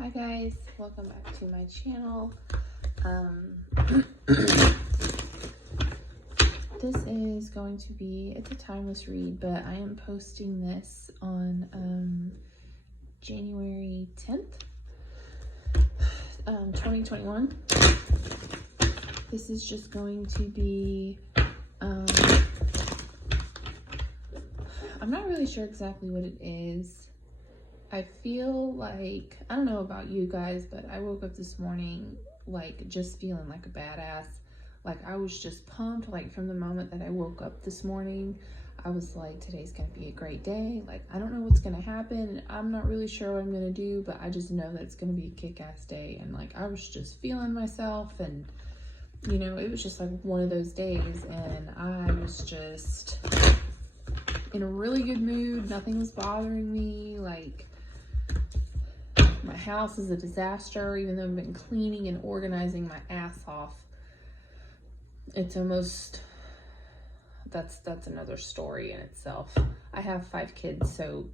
Hi guys, welcome back to my channel. This is going to be, it's a timeless read, but I am posting this on January 10th, 2021. This is just going to be, I'm not really sure exactly what it is. I feel like, I don't know about you guys, but I woke up this morning like just feeling like a badass. Like I was just pumped, like from the moment that I woke up this morning. I was like, today's gonna be a great day. Like I don't know what's gonna happen. I'm not really sure what I'm gonna do, but I just know that it's gonna be a kick-ass day. And like I was just feeling myself, and you know, it was just like one of those days, and I was just in a really good mood. Nothing was bothering me. Like my house is a disaster, even though I've been cleaning and organizing my ass off. It's almost, that's another story in itself. I have 5 kids, so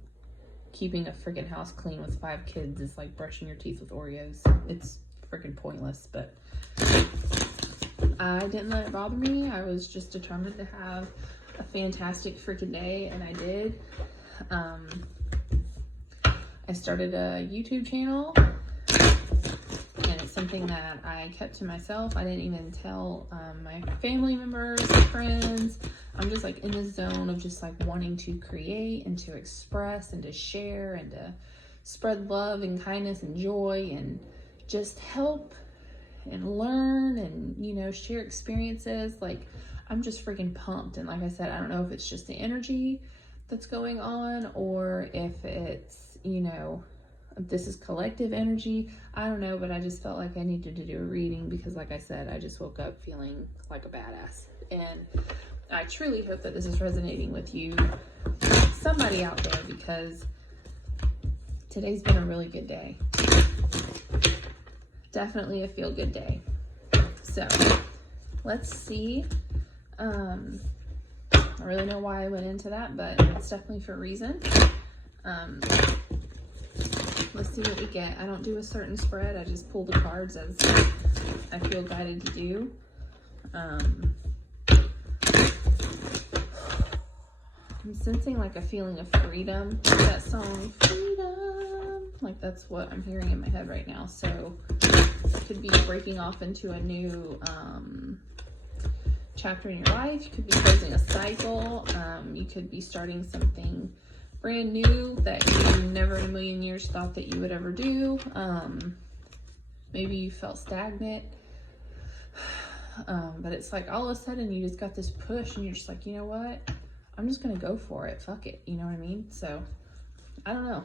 keeping a freaking house clean with 5 kids is like brushing your teeth with Oreos. It's freaking pointless, but I didn't let it bother me. I was just determined to have a fantastic freaking day, and I did. I started a YouTube channel, and it's something that I kept to myself. I didn't even tell my family members, friends. I'm just like in the zone of just like wanting to create and to express and to share and to spread love and kindness and joy and just help and learn and, you know, share experiences. Like I'm just freaking pumped. And like I said, I don't know if it's just the energy that's going on or if it's, you know, this is collective energy. I don't know, but I just felt like I needed to do a reading because like I said, I just woke up feeling like a badass. And I truly hope that this is resonating with you, somebody out there, because today's been a really good day. Definitely a feel-good day. So let's see. I don't really know why I went into that, but it's definitely for a reason. Let's see what we get. I don't do a certain spread. I just pull the cards as I feel guided to do. I'm sensing like a feeling of freedom. That song, Freedom. Like that's what I'm hearing in my head right now. So it could be breaking off into a new chapter in your life. You could be closing a cycle. You could be starting something brand new that you never in a million years thought that you would ever do. Maybe you felt stagnant, but it's like all of a sudden you just got this push and you're just like, you know what, I'm just gonna go for it, fuck it, you know what I mean? So I don't know.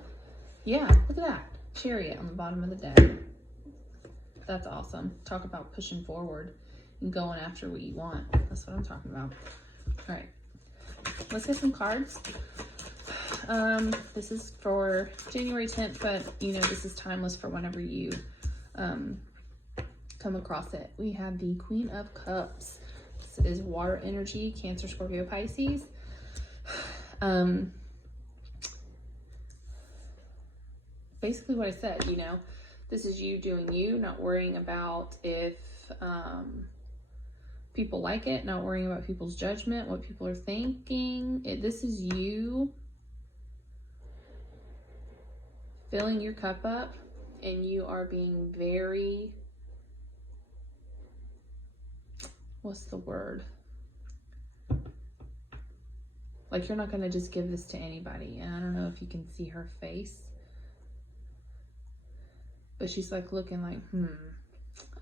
Yeah, look at that chariot on the bottom of the deck. That's awesome. Talk about pushing forward and going after what you want. That's what I'm talking about. All right, let's get some cards. This is for January 10th, but you know, this is timeless for whenever you come across it. We have the Queen of Cups. This is water energy, Cancer, Scorpio, Pisces. Basically what I said, you know, this is you doing you, not worrying about if people like it, not worrying about people's judgment, what people are thinking. This is you filling your cup up, and you are being very, what's the word? Like you're not going to just give this to anybody. And I don't know if you can see her face, but she's like looking like,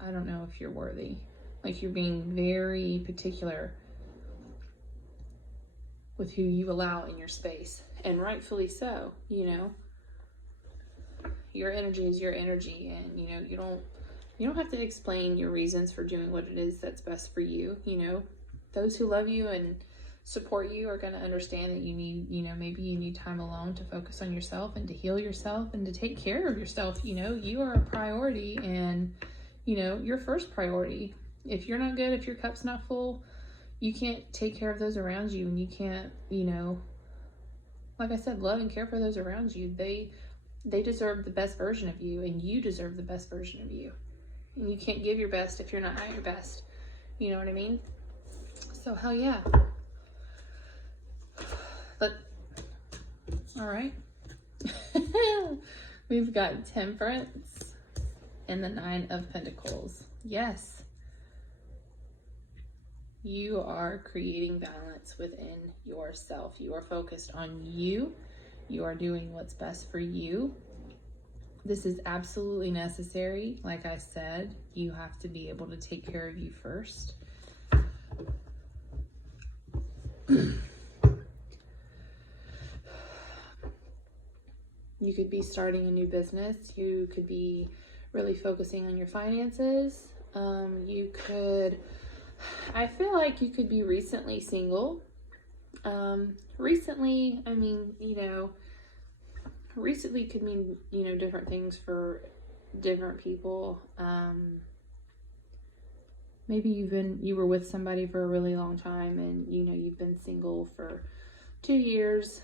I don't know if you're worthy. Like you're being very particular with who you allow in your space, and rightfully so. You know, your energy is your energy, and you know, you don't have to explain your reasons for doing what it is that's best for you. You know, those who love you and support you are going to understand that you need, you know, maybe you need time alone to focus on yourself and to heal yourself and to take care of yourself. You know, you are a priority, and you know, your first priority. If you're not good, if your cup's not full, you can't take care of those around you, and you can't, you know, like I said, love and care for those around you. They They deserve the best version of you, and you deserve the best version of you. And you can't give your best if you're not at your best. You know what I mean? So hell yeah. But, all right. We've got Temperance and the Nine of Pentacles. Yes. You are creating balance within yourself. You are focused on you. You are doing what's best for you. This is absolutely necessary. Like I said, you have to be able to take care of you first. You could be starting a new business. You could be really focusing on your finances. You could, I feel like you could be recently single. Recently, I mean, you know, recently could mean, you know, different things for different people. Maybe you were with somebody for a really long time, and, you know, you've been single for 2 years,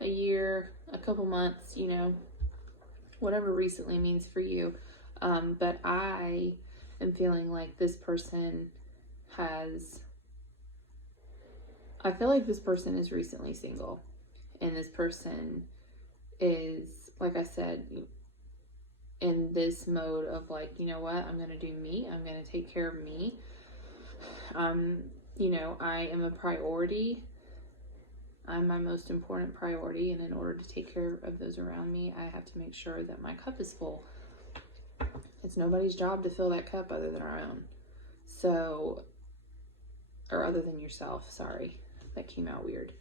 a year, a couple months, you know, whatever recently means for you. But I am feeling like this person I feel like this person is recently single, and this person is, like I said, in this mode of like, you know what, I'm going to do me. I'm going to take care of me. You know, I am a priority. I'm my most important priority. And in order to take care of those around me, I have to make sure that my cup is full. It's nobody's job to fill that cup other than our own. So, or other than yourself. Sorry, that came out weird.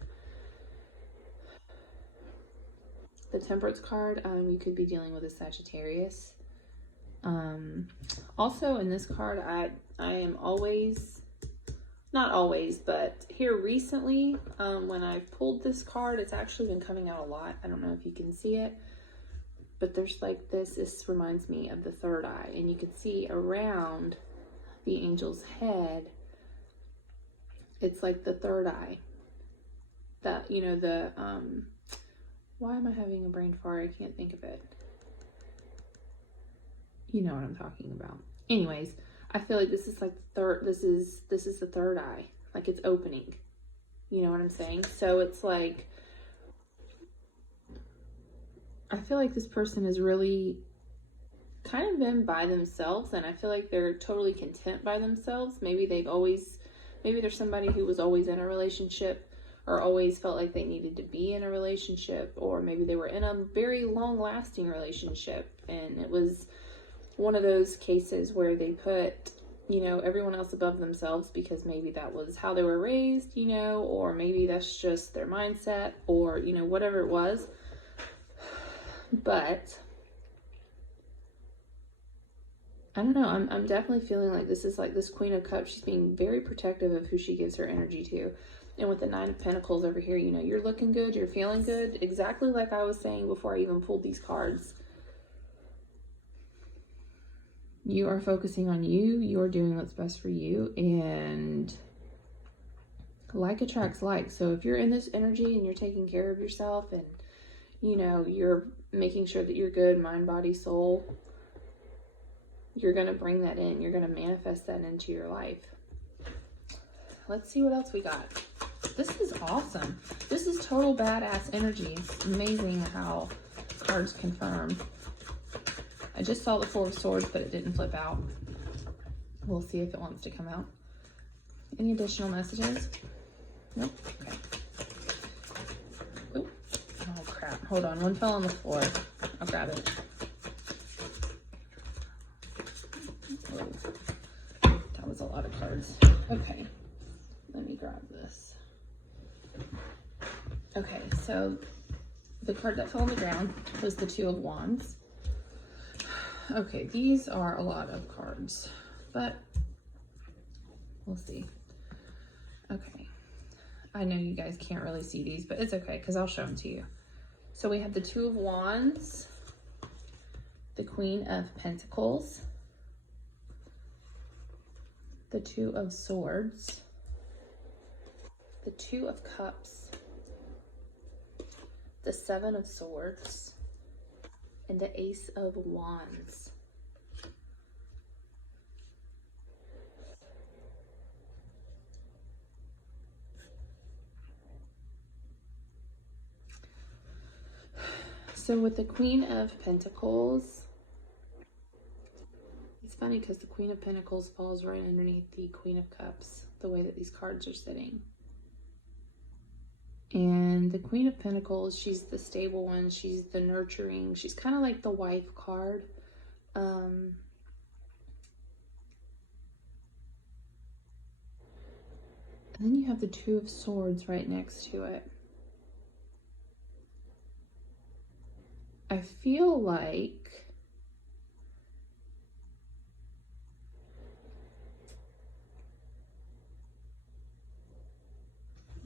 The Temperance card, you could be dealing with a Sagittarius. Also in this card, I am always, not always, but here recently, when I've pulled this card, it's actually been coming out a lot. I don't know if you can see it, but there's like this reminds me of the third eye, and you can see around the angel's head, it's like the third eye. That, you know, the, why am I having a brain fart? I can't think of it. You know what I'm talking about. Anyways, I feel like this is like this is the third eye. Like it's opening. You know what I'm saying? So it's like, I feel like this person is really kind of been by themselves, and I feel like they're totally content by themselves. Maybe there's somebody who was always in a relationship, or always felt like they needed to be in a relationship, or maybe they were in a very long-lasting relationship, and it was one of those cases where they put, you know, everyone else above themselves because maybe that was how they were raised, you know, or maybe that's just their mindset, or, you know, whatever it was. But I don't know, I'm definitely feeling like this is like this Queen of Cups. She's being very protective of who she gives her energy to. And with the Nine of Pentacles over here, you know, you're looking good, you're feeling good, exactly like I was saying before I even pulled these cards. You are focusing on you, you're doing what's best for you, and like attracts like. So if you're in this energy and you're taking care of yourself, and, you know, you're making sure that you're good, mind, body, soul, you're going to bring that in. You're going to manifest that into your life. Let's see what else we got. This is awesome. This is total badass energy. It's amazing how cards confirm. I just saw the Four of Swords, but it didn't flip out. We'll see if it wants to come out. Any additional messages? Nope. Okay. Oop. Oh, crap. Hold on. One fell on the floor. I'll grab it. Oh, that was a lot of cards. Okay. Let me grab this. Okay, so the card that fell on the ground was the Two of Wands. Okay, these are a lot of cards, but we'll see. Okay, I know you guys can't really see these, but it's okay because I'll show them to you. So we have the Two of Wands, the Queen of Pentacles, the Two of Swords, the Two of Cups, the Seven of Swords, and the Ace of Wands. So with the Queen of Pentacles, it's funny because the Queen of Pentacles falls right underneath the Queen of Cups, the way that these cards are sitting. And the Queen of Pentacles, she's the stable one. She's the nurturing. She's kind of like the wife card. And then you have the Two of Swords right next to it. I feel like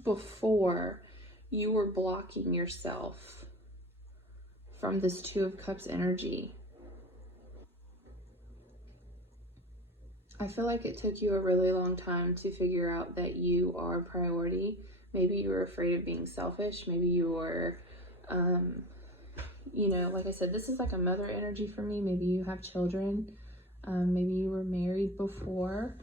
before you were blocking yourself from this Two of Cups energy. I feel like it took you a really long time to figure out that you are a priority. Maybe you were afraid of being selfish. Maybe you were, you know, like I said, this is like a mother energy for me. Maybe you have children. Maybe you were married before.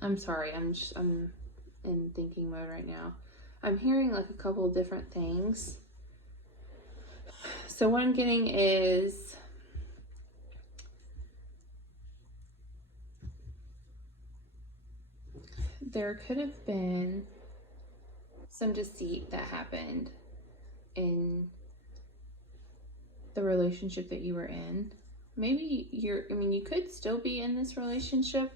I'm sorry, I'm in thinking mode right now. I'm hearing like a couple of different things. So what I'm getting is there could have been some deceit that happened in the relationship that you were in. Maybe you could still be in this relationship.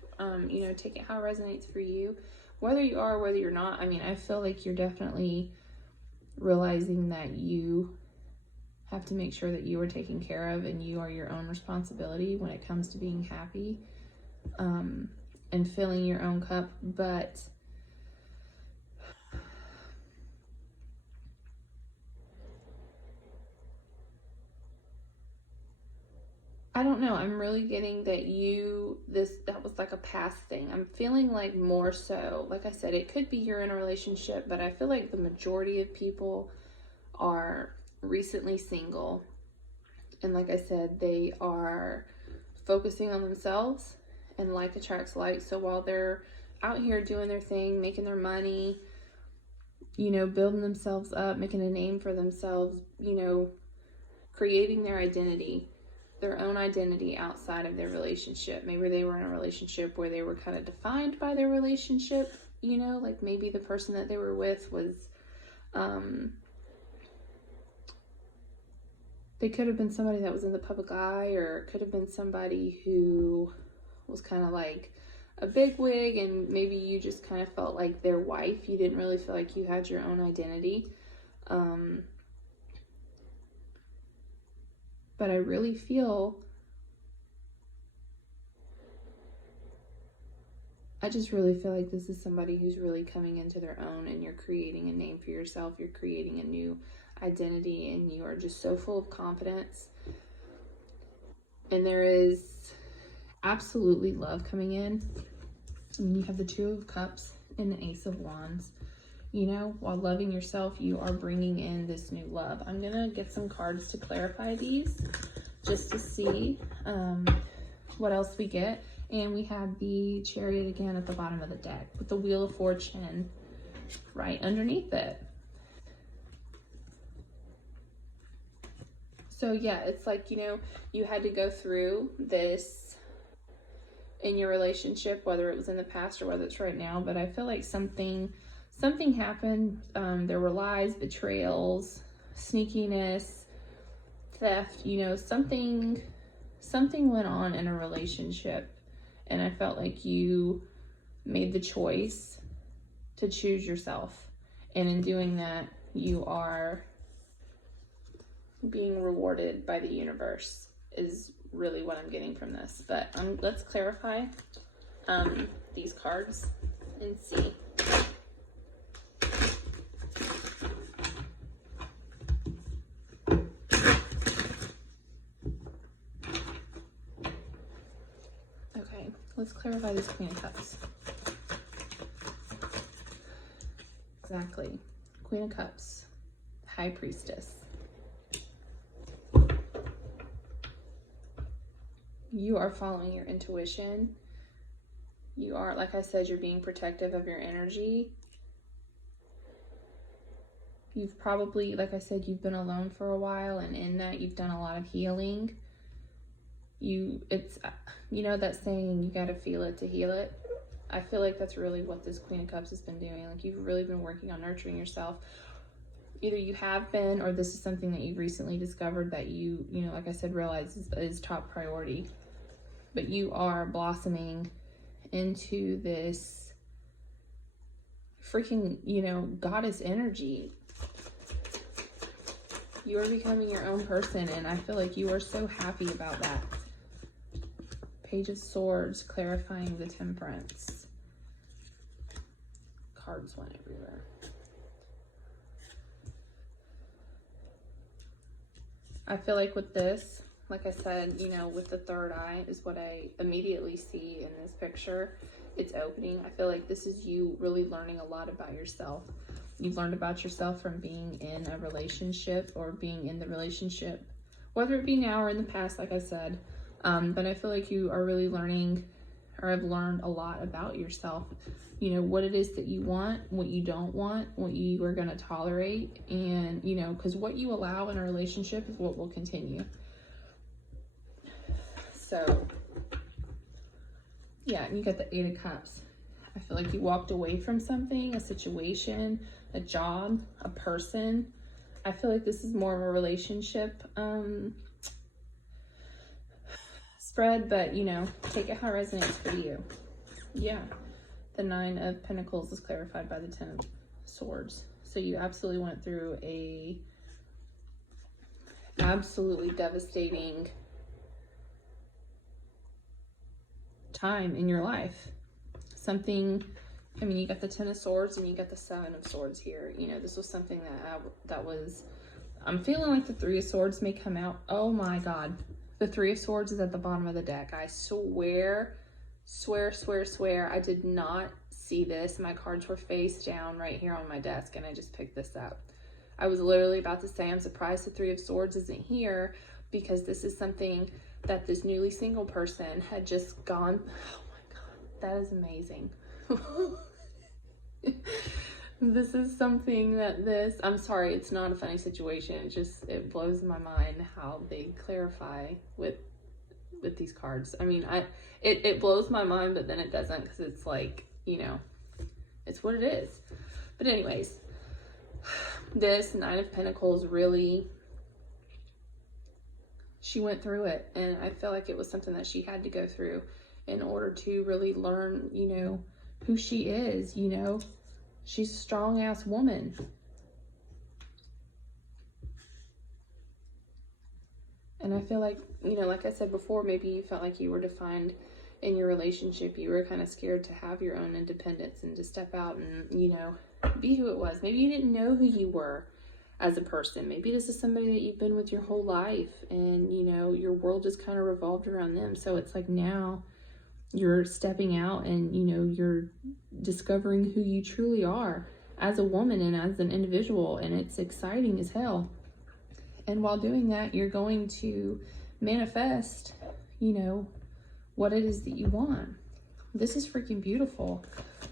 You know, take it how it resonates for you. Whether you are, whether you're not, I mean, I feel like you're definitely realizing that you have to make sure that you are taken care of and you are your own responsibility when it comes to being happy, and filling your own cup. But I don't know. I'm really getting that that was like a past thing. I'm feeling like more so, like I said, it could be you're in a relationship, but I feel like the majority of people are recently single. And like I said, they are focusing on themselves, and like attracts like. So while they're out here doing their thing, making their money, you know, building themselves up, making a name for themselves, you know, creating their identity, their own identity outside of their relationship. Maybe they were in a relationship where they were kind of defined by their relationship, you know, like maybe the person that they were with was, they could have been somebody that was in the public eye, or it could have been somebody who was kind of like a bigwig, and maybe you just kind of felt like their wife. You didn't really feel like you had your own identity. But I really feel, I just really feel like this is somebody who's really coming into their own, and you're creating a name for yourself. You're creating a new identity, and you are just so full of confidence. And there is absolutely love coming in. And you have the Two of Cups and the Ace of Wands. You know, while loving yourself, you are bringing in this new love. I'm going to get some cards to clarify these just to see what else we get. And we have the Chariot again at the bottom of the deck with the Wheel of Fortune right underneath it. So yeah, it's like, you know, you had to go through this in your relationship, whether it was in the past or whether it's right now. But I feel like something happened. There were lies, betrayals, sneakiness, theft, you know, something went on in a relationship, and I felt like you made the choice to choose yourself, and in doing that, you are being rewarded by the universe, is really what I'm getting from this. But let's clarify these cards and see. Okay, let's clarify this Queen of Cups. Exactly. Queen of Cups, High Priestess. You are following your intuition. You are, like I said, you're being protective of your energy. You've probably, like I said, you've been alone for a while, and in that you've done a lot of healing. It's, you know that saying, you got to feel it to heal it. I feel like that's really what this Queen of Cups has been doing. Like, you've really been working on nurturing yourself. Either you have been, or this is something that you've recently discovered that you know, like I said, realize is top priority. But you are blossoming into this freaking, you know, goddess energy. You are becoming your own person, and I feel like you are so happy about that. Page of Swords, clarifying the Temperance. Cards went everywhere. I feel like with this, like I said, you know, with the third eye is what I immediately see in this picture. It's opening. I feel like this is you really learning a lot about yourself. You've learned about yourself from being in a relationship or being in the relationship, whether it be now or in the past, like I said. But I feel like you are really learning, or have learned a lot about yourself. You know, what it is that you want, what you don't want, what you are going to tolerate. And, you know, because what you allow in a relationship is what will continue. So, yeah, and you got the Eight of Cups. I feel like you walked away from something, a situation, a job, a person. I feel like this is more of a relationship spread, but, you know, take it how it resonates for you. Yeah. The Nine of Pentacles is clarified by the Ten of Swords. So you absolutely went through a absolutely devastating time in your life. Something, I mean, you got the Ten of Swords and you got the Seven of Swords here. You know, this was something that was, I'm feeling like the Three of Swords may come out. Oh my God. The Three of Swords is at the bottom of the deck. I swear, I did not see this. My cards were face down right here on my desk, and I just picked this up. I was literally about to say, I'm surprised the Three of Swords isn't here, because this is something that this newly single person had just gone. Oh my God, that is amazing. This is something that I'm sorry, it's not a funny situation. It blows my mind how they clarify with these cards. I mean, it blows my mind, but then it doesn't, because it's like, you know, it's what it is. But anyways, this Nine of Pentacles, really, she went through it, and I feel like it was something that she had to go through in order to really learn, you know, who she is. You know, she's a strong ass woman. And I feel like, you know, like I said before, maybe you felt like you were defined in your relationship. You were kind of scared to have your own independence and to step out and, you know, be who it was. Maybe you didn't know who you were as a person. Maybe this is somebody that you've been with your whole life, and, you know, your world just kind of revolved around them. So it's like now you're stepping out and, you know, you're discovering who you truly are as a woman and as an individual, and it's exciting as hell. And while doing that, you're going to manifest, you know, what it is that you want. This is freaking beautiful.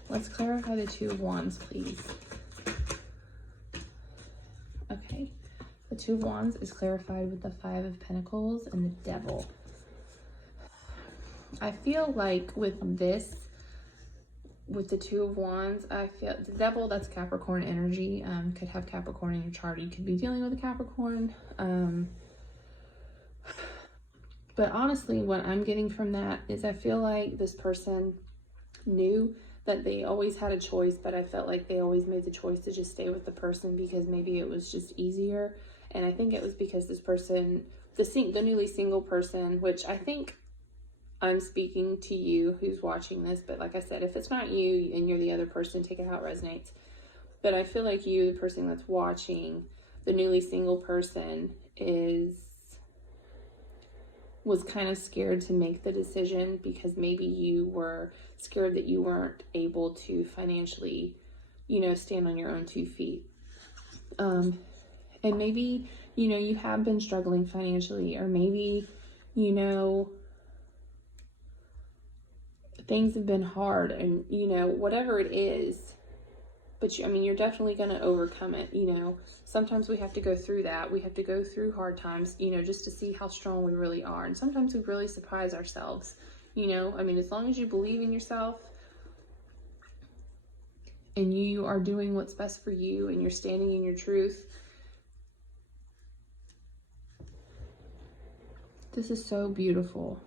Let's clarify the Two of Wands, please. Okay. The Two of Wands is clarified with the Five of Pentacles and the Devil. I feel like with this, with the Two of Wands, I feel the Devil, that's Capricorn energy. Could have Capricorn in your chart. You could be dealing with a Capricorn. But honestly, what I'm getting from that is I feel like this person knew that they always had a choice, but I felt like they always made the choice to just stay with the person because maybe it was just easier. And I think it was because this person the newly single person, which I think I'm speaking to you who's watching this, but like I said, if it's not you and you're the other person, take it how it resonates. But I feel like you, the person that's watching, the newly single person, was kind of scared to make the decision because maybe you were scared that you weren't able to financially, stand on your own 2 feet. And maybe, you have been struggling financially, or maybe, things have been hard, and, whatever it is. But you're definitely going to overcome it. Sometimes we have to go through that. We have to go through hard times, just to see how strong we really are. And sometimes we really surprise ourselves, as long as you believe in yourself and you are doing what's best for you and you're standing in your truth. This is so beautiful.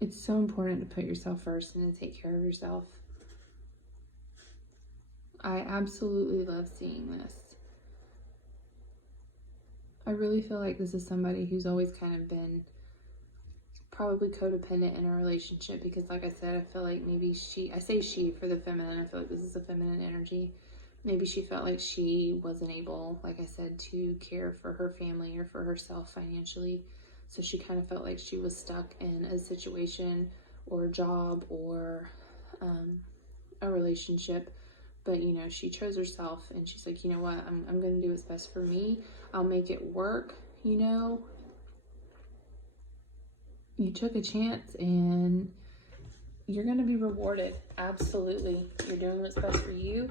It's so important to put yourself first and to take care of yourself. I absolutely love seeing this. I really feel like this is somebody who's always kind of been probably codependent in a relationship, because like I said, I feel like maybe I say she for the feminine, I feel like this is a feminine energy. Maybe she felt like she wasn't able, like I said, to care for her family or for herself financially. So she kind of felt like she was stuck in a situation or a job or a relationship. But, she chose herself, and she's like, you know what, I'm going to do what's best for me. I'll make it work, You took a chance, and you're going to be rewarded. Absolutely. You're doing what's best for you.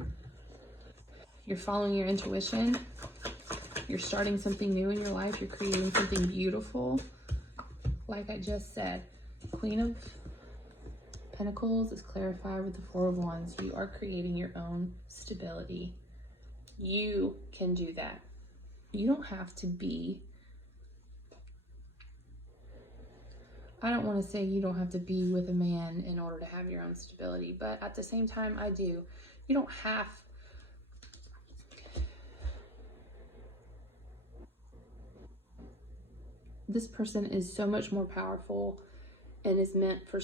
You're following your intuition. You're starting something new in your life. You're creating something beautiful. Like I just said, Queen of Pentacles is clarified with the Four of Wands. You are creating your own stability. You can do that. You don't have to be, I don't want to say you don't have to be with a man in order to have your own stability, but at the same time, I do. You don't have. This person is so much more powerful and is meant for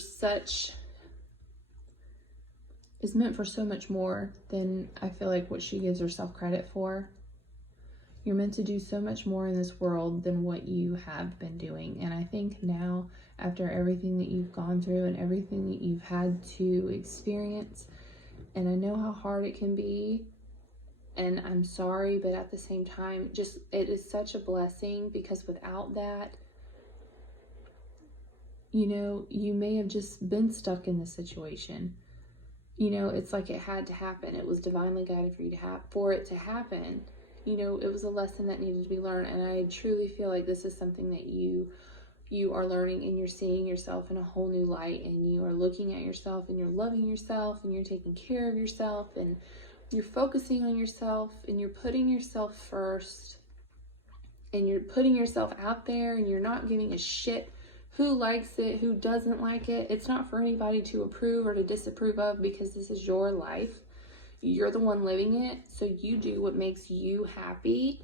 so much more than I feel like what she gives herself credit for. You're meant to do so much more in this world than what you have been doing. And I think now, after everything that you've gone through and everything that you've had to experience, and I know how hard it can be, and I'm sorry, but at the same time, it is such a blessing, because without that, you may have just been stuck in this situation. It's like it had to happen. It was divinely guided for it to happen. It was a lesson that needed to be learned. And I truly feel like this is something that you are learning, and you're seeing yourself in a whole new light, and you are looking at yourself, and you're loving yourself, and you're taking care of yourself, and you're focusing on yourself, and you're putting yourself first, and you're putting yourself out there, and you're not giving a shit who likes it, who doesn't like it. It's not for anybody to approve or to disapprove of, because this is your life. You're the one living it, so you do what makes you happy.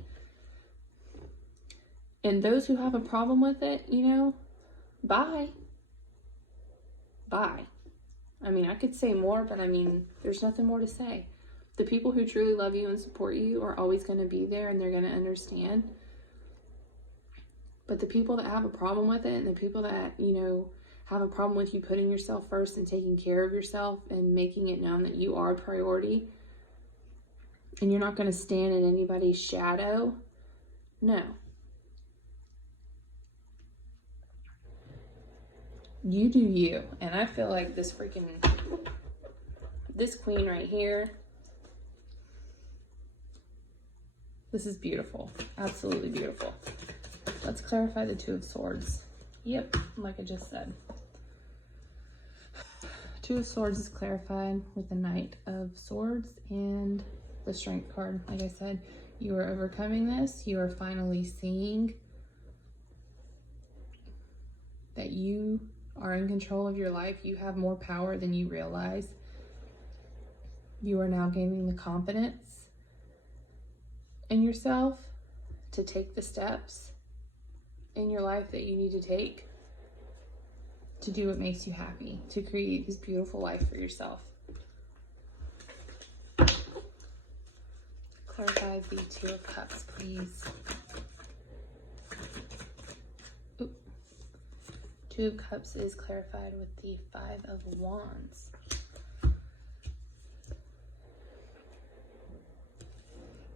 And those who have a problem with it, bye. Bye. I could say more, but there's nothing more to say. The people who truly love you and support you are always going to be there, and they're going to understand. But the people that have a problem with it, and the people that, have a problem with you putting yourself first and taking care of yourself and making it known that you are a priority, and you're not going to stand in anybody's shadow, no. You do you. And I feel like this queen right here, this is beautiful. Absolutely beautiful. Let's clarify the Two of Swords. Yep, like I just said. Two of Swords is clarified with the Knight of Swords and the Strength card. Like I said, you are overcoming this. You are finally seeing that you are in control of your life. You have more power than you realize. You are now gaining the confidence in yourself to take the steps in your life that you need to take to do what makes you happy, to create this beautiful life for yourself. Clarify the Two of Cups, please. Oop. Two of Cups is clarified with the Five of Wands.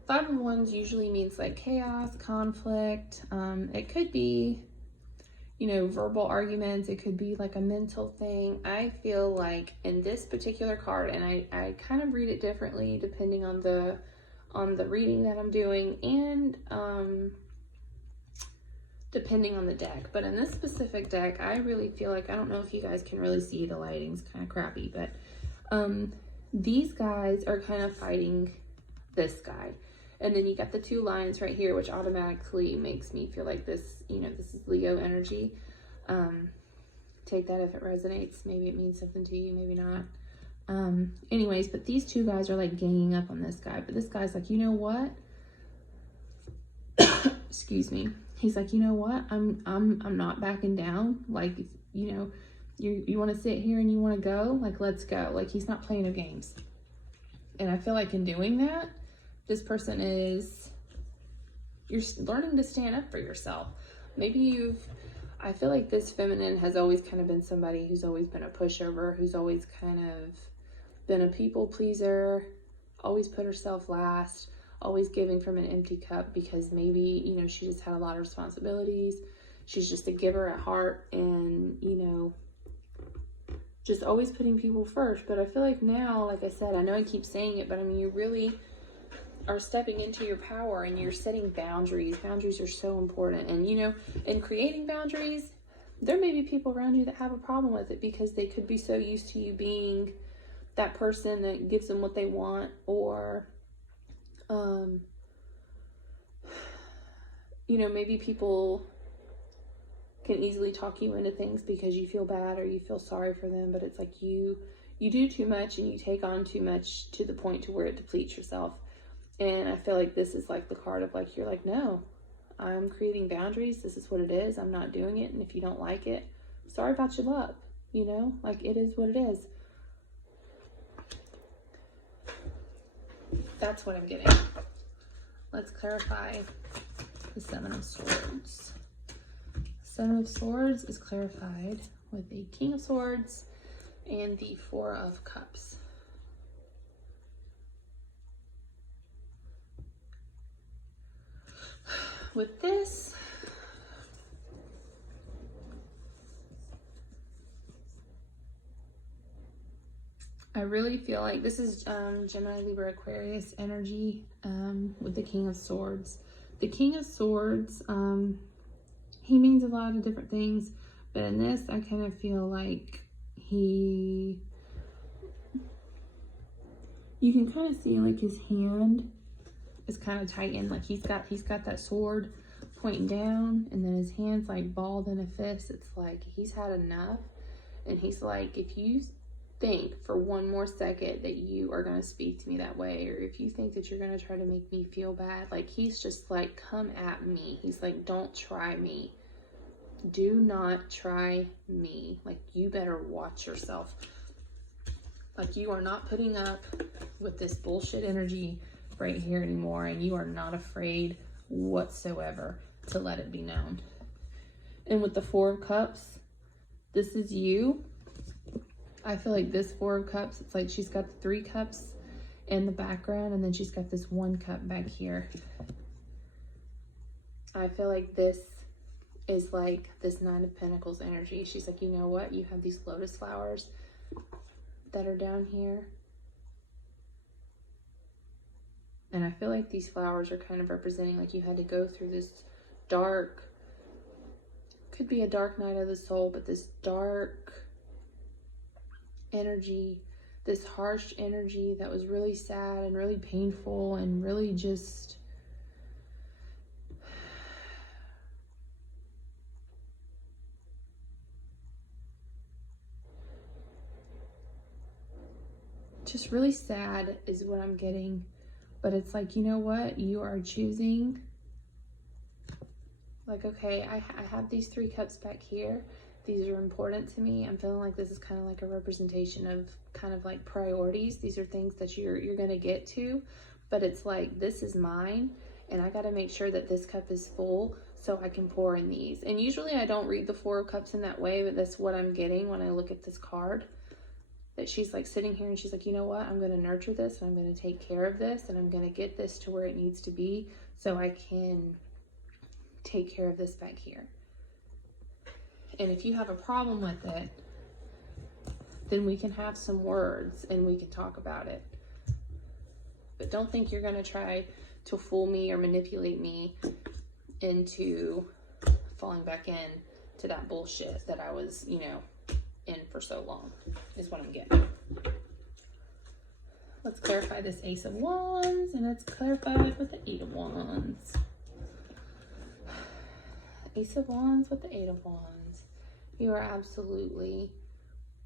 Five of Wands usually means like chaos, conflict. It could be, you know, verbal arguments. It could be like a mental thing. I feel like in this particular card, and I kind of read it differently depending on the reading that I'm doing and depending on the deck. But in this specific deck, I really feel like, I don't know if you guys can really see, the lighting's kind of crappy, but these guys are kind of fighting this guy. And then you got the two lines right here, which automatically makes me feel like this, you know, this is Leo energy. Take that if it resonates. Maybe it means something to you, maybe not. Anyways, but these two guys are like ganging up on this guy. But this guy's like, you know what? Excuse me. He's like, you know what? I'm not backing down. Like, you know, you want to sit here and you want to go? Like, let's go. Like, he's not playing no games. And I feel like in doing that, this person is, you're learning to stand up for yourself. Maybe I feel like this feminine has always kind of been somebody who's always been a pushover, who's always kind of been a people pleaser, always put herself last, always giving from an empty cup because maybe, you know, she just had a lot of responsibilities. She's just a giver at heart and, you know, just always putting people first. But I feel like now, like I said, I know I keep saying it, but I mean, you really are stepping into your power and you're setting boundaries. Boundaries are so important. And, you know, in creating boundaries, there may be people around you that have a problem with it because they could be so used to you being that person that gives them what they want, or, you know, maybe people can easily talk you into things because you feel bad or you feel sorry for them, but it's like you do too much and you take on too much to the point to where it depletes yourself. And I feel like this is like the card of like, you're like, no, I'm creating boundaries. This is what it is. I'm not doing it. And if you don't like it, sorry about your luck. You know, like it is what it is. That's what I'm getting. Let's clarify the Seven of Swords. Seven of Swords is clarified with the King of Swords and the Four of Cups. With this, I really feel like this is Gemini, Libra, Aquarius energy with the King of Swords. The King of Swords, he means a lot of different things, but in this, I kind of feel like you can kind of see like his hand is kind of tightened, like he's got that sword pointing down, and then his hand's like balled in a fist. It's like he's had enough, and he's like, if you think for one more second that you are going to speak to me that way, or if you think that you're going to try to make me feel bad, like he's just like, come at me. He's like, don't try me. Do not try me. Like, you better watch yourself. Like, you are not putting up with this bullshit energy right here anymore, and you are not afraid whatsoever to let it be known. And with the Four of Cups, this is you. I feel like this Four of Cups, it's like she's got the 3 cups in the background, and then she's got this 1 cup back here. I feel like this is like this Nine of Pentacles energy. She's like, you know what? You have these lotus flowers that are down here. And I feel like these flowers are kind of representing like you had to go through this dark, could be a dark night of the soul, but this dark energy, this harsh energy that was really sad and really painful and really just really sad is what I'm getting. But it's like, you know what? You are choosing Like, okay, I have these 3 cups back here. These are important to me. I'm feeling like this is kind of like a representation of kind of like priorities. These are things that you're going to get to, but it's like, this is mine, and I got to make sure that this cup is full so I can pour in these. And usually I don't read the 4 of Cups in that way, but that's what I'm getting when I look at this card. That she's like sitting here and she's like, you know what? I'm going to nurture this, and I'm going to take care of this, and I'm going to get this to where it needs to be so I can take care of this back here. And if you have a problem with it, then we can have some words and we can talk about it. But don't think you're going to try to fool me or manipulate me into falling back in to that bullshit that I was, you know, in for so long, is what I'm getting. Let's clarify this Ace of Wands, and let's clarify it with the 8 of Wands. Ace of Wands with the 8 of Wands. You are absolutely,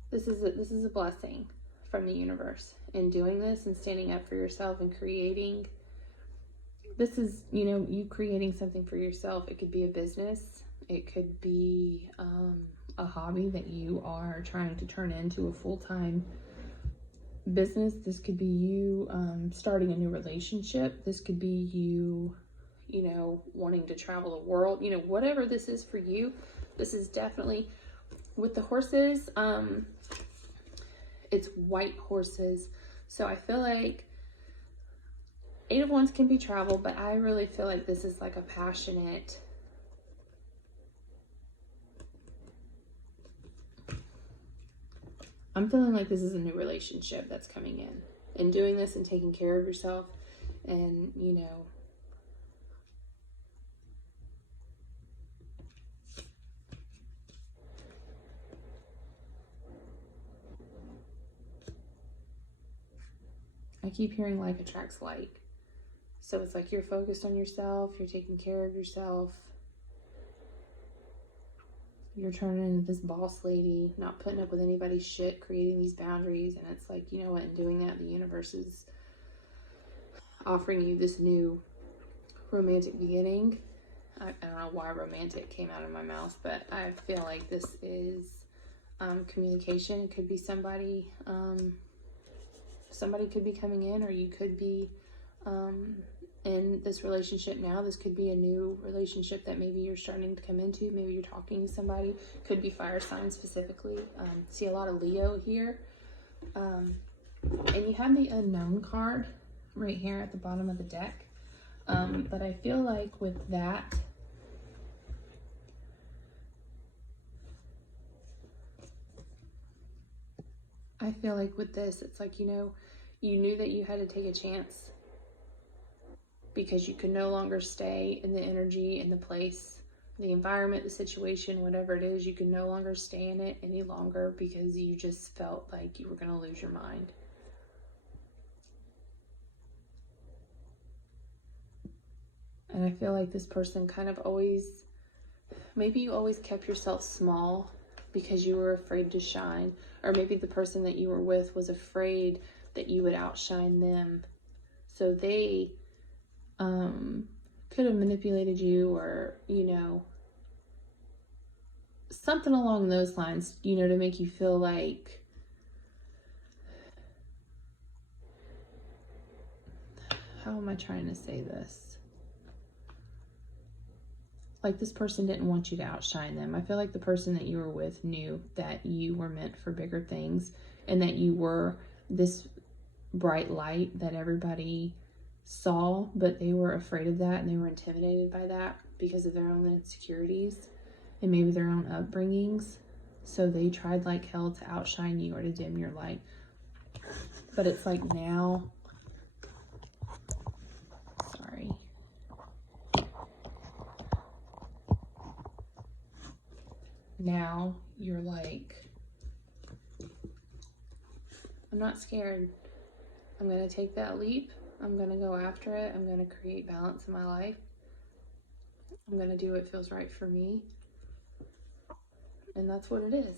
this is a blessing from the universe in doing this and standing up for yourself and creating. This is, you know, you creating something for yourself. It could be a business. It could be a hobby that you are trying to turn into a full-time business. This could be you starting a new relationship. This could be you, you know, wanting to travel the world. You know, whatever this is for you, this is definitely, with the horses, it's white horses. So I feel like 8 of Wands can be travel, but I really feel like this is like a passionate, I'm feeling like this is a new relationship that's coming in, and doing this and taking care of yourself, and, you know, I keep hearing like attracts like. So it's like you're focused on yourself, you're taking care of yourself, you're turning into this boss lady, not putting up with anybody's shit, creating these boundaries. And it's like, you know what, in doing that, the universe is offering you this new romantic beginning. I don't know why romantic came out of my mouth, but I feel like this is communication. It could be somebody, somebody could be coming in, or you could be in this relationship now. This could be a new relationship that maybe you're starting to come into. Maybe you're talking to somebody. Could be fire signs specifically. See a lot of Leo here. And you have the unknown card right here at the bottom of the deck. But I feel like with that, I feel like with this, it's like, you know, you knew that you had to take a chance because you could no longer stay in the energy, in the place, the environment, the situation, whatever it is. You could no longer stay in it any longer because you just felt like you were going to lose your mind. And I feel like this person kind of always, maybe you always kept yourself small because you were afraid to shine. Or maybe the person that you were with was afraid that you would outshine them. So they could have manipulated you, or, you know, something along those lines, you know, to make you feel like, how am I trying to say this? Like this person didn't want you to outshine them. I feel like the person that you were with knew that you were meant for bigger things, and that you were this bright light that everybody saw, but they were afraid of that, and they were intimidated by that because of their own insecurities and maybe their own upbringings. So they tried like hell to outshine you or to dim your light. But it's like now, sorry. Now you're like, I'm not scared. I'm going to take that leap. I'm going to go after it. I'm going to create balance in my life. I'm going to do what feels right for me. And that's what it is.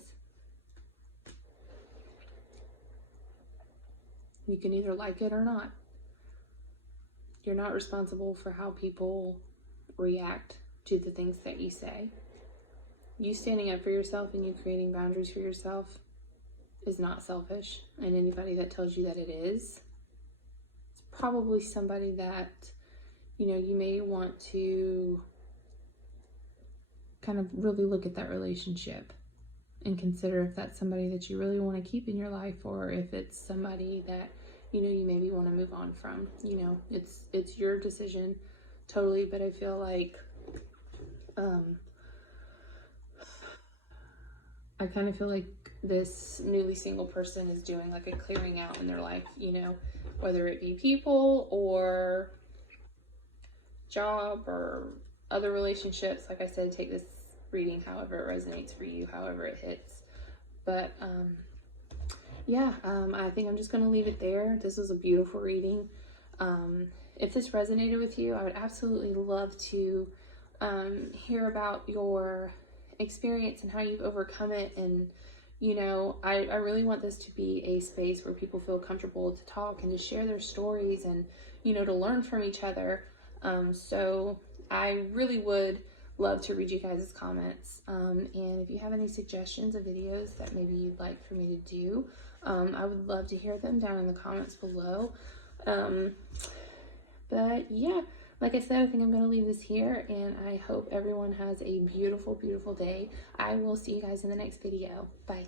You can either like it or not. You're not responsible for how people react to the things that you say. You standing up for yourself and you creating boundaries for yourself is not selfish. And anybody that tells you that it is, it's probably somebody that, you know, you may want to kind of really look at that relationship and consider if that's somebody that you really want to keep in your life, or if it's somebody that, you know, you maybe want to move on from. You know, it's your decision totally, but I feel like I kind of feel like this newly single person is doing like a clearing out in their life, you know, whether it be people or job or other relationships. Like I said, take this reading however it resonates for you, however it hits. But yeah, I think I'm just going to leave it there. This was a beautiful reading. If this resonated with you, I would absolutely love to hear about your experience and how you've overcome it. And you know, I really want this to be a space where people feel comfortable to talk and to share their stories and, you know, to learn from each other. So I really would love to read you guys' comments. And if you have any suggestions of videos that maybe you'd like for me to do, I would love to hear them down in the comments below. But yeah, like I said, I think I'm going to leave this here, and I hope everyone has a beautiful, beautiful day. I will see you guys in the next video. Bye.